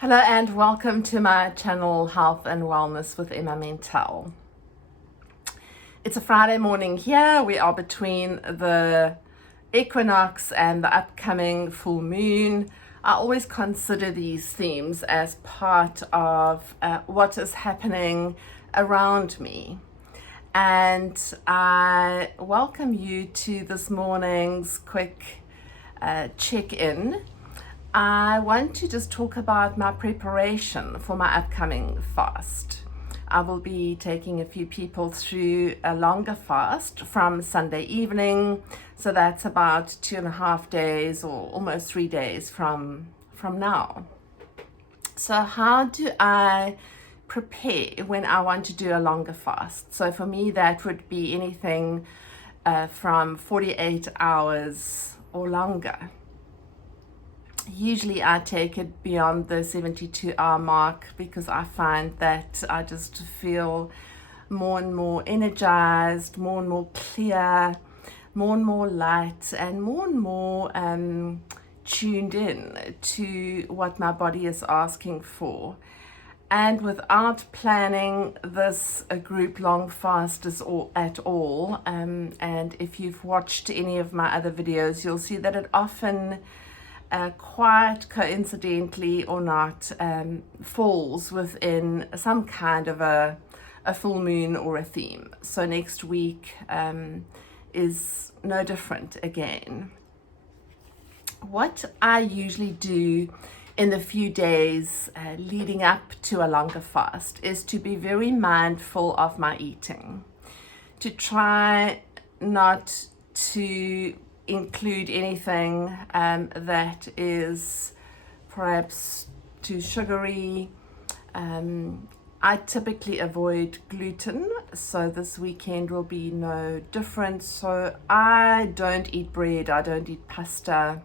Hello and welcome to my channel Health and Wellness with Emma Mentel. It's a Friday morning here. We are between the equinox and the upcoming full moon. I always consider these themes as part of what is happening around me. And I welcome you to this morning's quick check-in. I want to just talk about my preparation for my upcoming fast. I will be taking a few people through a longer fast from Sunday evening, so that's about 2.5 days or almost 3 days from now. So how do I prepare when I want to do a longer fast? So for me, that would be anything from 48 hours or longer. Usually I take it beyond the 72-hour mark because I find that I just feel more and more energized, more and more clear, more and more light, and more tuned in to what my body is asking for. And without planning this a group long fast at all, and if you've watched any of my other videos, you'll see that it often quite coincidentally or not falls within some kind of a full moon or a theme. So next week is no different again. What I usually do in the few days leading up to a longer fast is to be very mindful of my eating, to try not to include anything that is perhaps too sugary. I typically avoid gluten, so this weekend will be no different. So I don't eat bread, I don't eat pasta,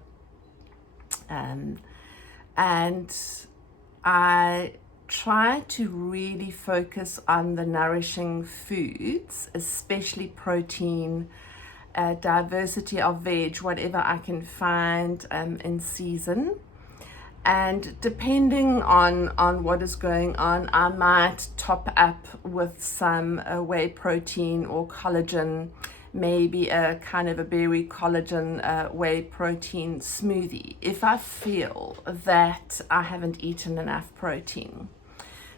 and I try to really focus on the nourishing foods, especially protein, diversity of veg, whatever I can find in season. And depending on what is going on, I might top up with some whey protein or collagen, maybe a kind of a berry collagen whey protein smoothie if I feel that I haven't eaten enough protein.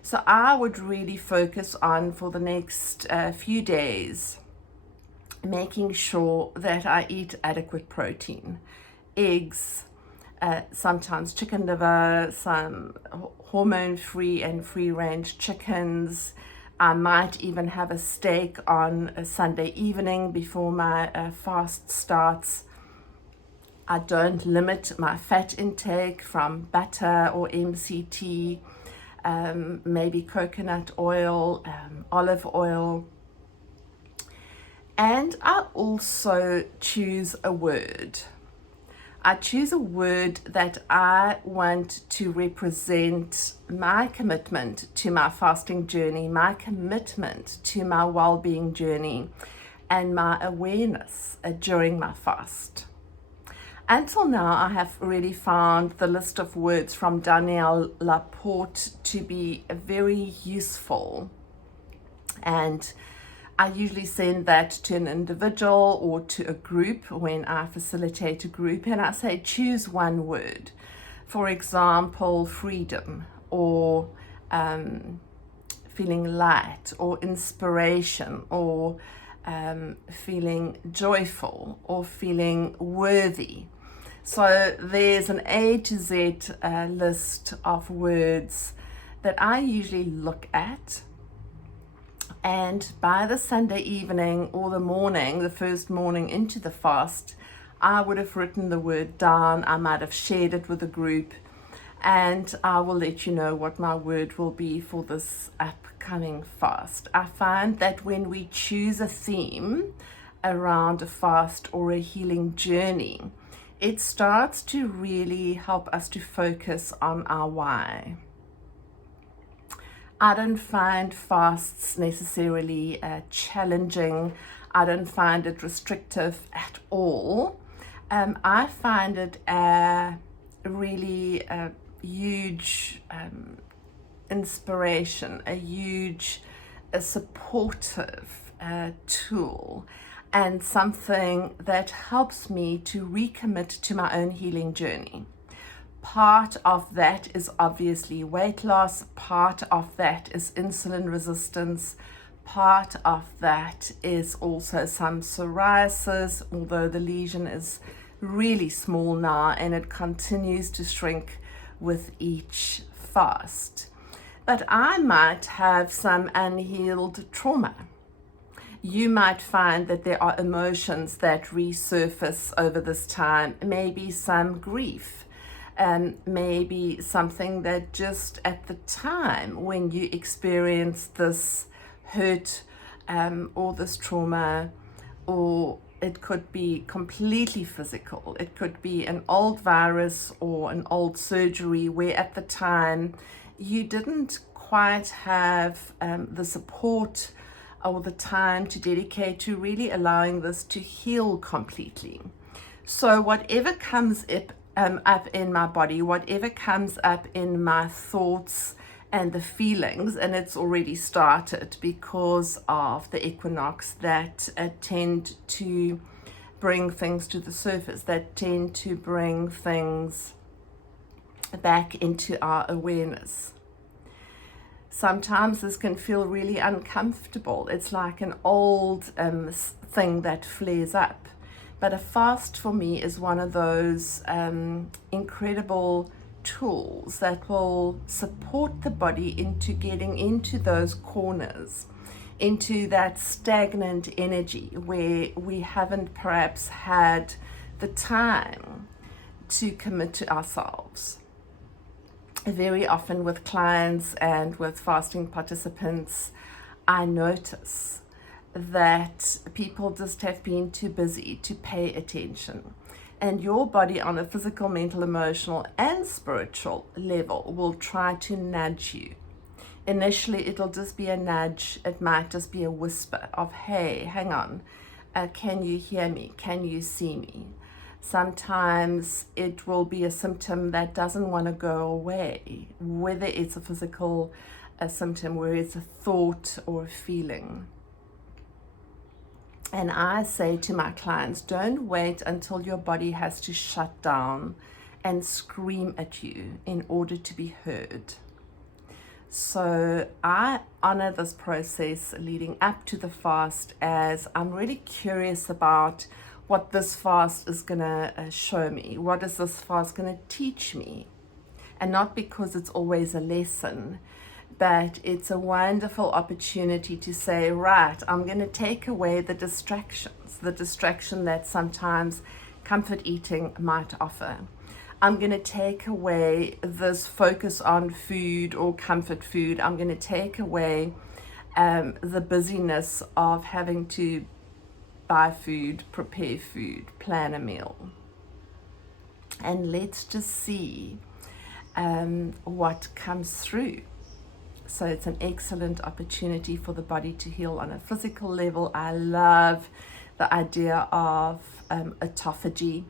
So I would really focus on, for the next few days, making sure that I eat adequate protein, eggs, sometimes chicken liver, some hormone-free and free-range chickens. I might even have a steak on a Sunday evening before my fast starts. I don't limit my fat intake from butter or MCT, maybe coconut oil, olive oil. And I also choose a word. I choose a word that I want to represent my commitment to my fasting journey, my commitment to my well-being journey, and my awareness during my fast. Until now, I have really found the list of words from Danielle Laporte to be very useful, and I usually send that to an individual or to a group when I facilitate a group, and I say choose one word. For example, freedom, or feeling light, or inspiration, or feeling joyful, or feeling worthy. So there's an A to Z list of words that I usually look at. And by the Sunday evening or the morning, the first morning into the fast, I would have written the word down. I might have shared it with a group, and I will let you know what my word will be for this upcoming fast. I find that when we choose a theme around a fast or a healing journey, it starts to really help us to focus on our why. I don't find fasts necessarily challenging. I don't find it restrictive at all. I find it really huge inspiration, a huge supportive tool, and something that helps me to recommit to my own healing journey. Part of that is obviously weight loss, part of that is insulin resistance, part of that is also some psoriasis, although the lesion is really small now and it continues to shrink with each fast. But I might have some unhealed trauma. You might find that there are emotions that resurface over this time, maybe some grief, maybe something that just at the time when you experience this hurt or this trauma, or it could be completely physical. It could be an old virus or an old surgery where at the time you didn't quite have the support or the time to dedicate to really allowing this to heal completely. So whatever comes up in my body, whatever comes up in my thoughts and the feelings, and it's already started because of the equinox that tend to bring things to the surface, that tend to bring things back into our awareness. Sometimes this can feel really uncomfortable. It's like an old thing that flares up. But a fast for me is one of those incredible tools that will support the body into getting into those corners, into that stagnant energy where we haven't perhaps had the time to commit to ourselves. Very often with clients and with fasting participants, I notice that people just have been too busy to pay attention. And your body on a physical, mental, emotional, and spiritual level will try to nudge you. Initially, it'll just be a nudge. It might just be a whisper of, hey, hang on, can you hear me? Can you see me? Sometimes it will be a symptom that doesn't want to go away, whether it's a physical symptom, whether it's a thought or a feeling. And I say to my clients, don't wait until your body has to shut down and scream at you in order to be heard. So I honor this process leading up to the fast, as I'm really curious about what this fast is going to show me. What is this fast going to teach me? And not because it's always a lesson, but it's a wonderful opportunity to say, right, I'm going to take away the distractions, the distraction that sometimes comfort eating might offer. I'm going to take away this focus on food or comfort food. I'm going to take away the busyness of having to buy food, prepare food, plan a meal. And let's just see what comes through. So it's an excellent opportunity for the body to heal on a physical level. I love the idea of autophagy,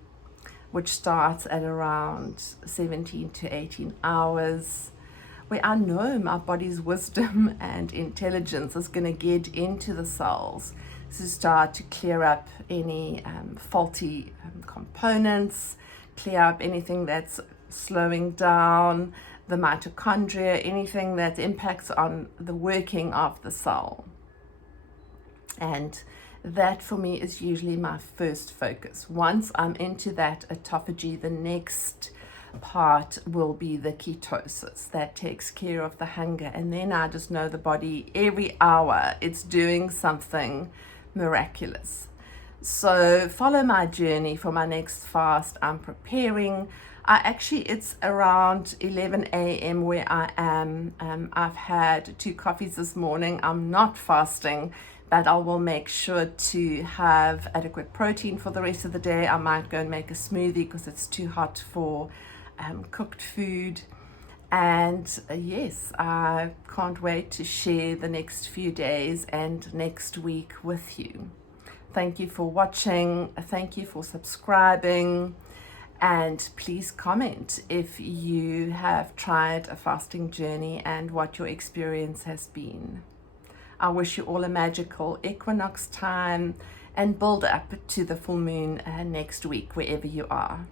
which starts at around 17 to 18 hours, where I know my body's wisdom and intelligence is going to get into the cells to start to clear up any faulty components, clear up anything that's slowing down the mitochondria, anything that impacts on the working of the cell. And that for me is usually my first focus. Once I'm into that autophagy, the next part will be the ketosis that takes care of the hunger. And then I just know the body, every hour it's doing something miraculous. So follow my journey for my next fast. I'm preparing. It's around 11 a.m. where I am. I've had 2 coffees this morning. I'm not fasting, but I will make sure to have adequate protein for the rest of the day. I might go and make a smoothie because it's too hot for cooked food. And yes, I can't wait to share the next few days and next week with you. Thank you for watching. Thank you for subscribing. And please comment if you have tried a fasting journey and what your experience has been. I wish you all a magical equinox time and build up to the full moon next week, wherever you are.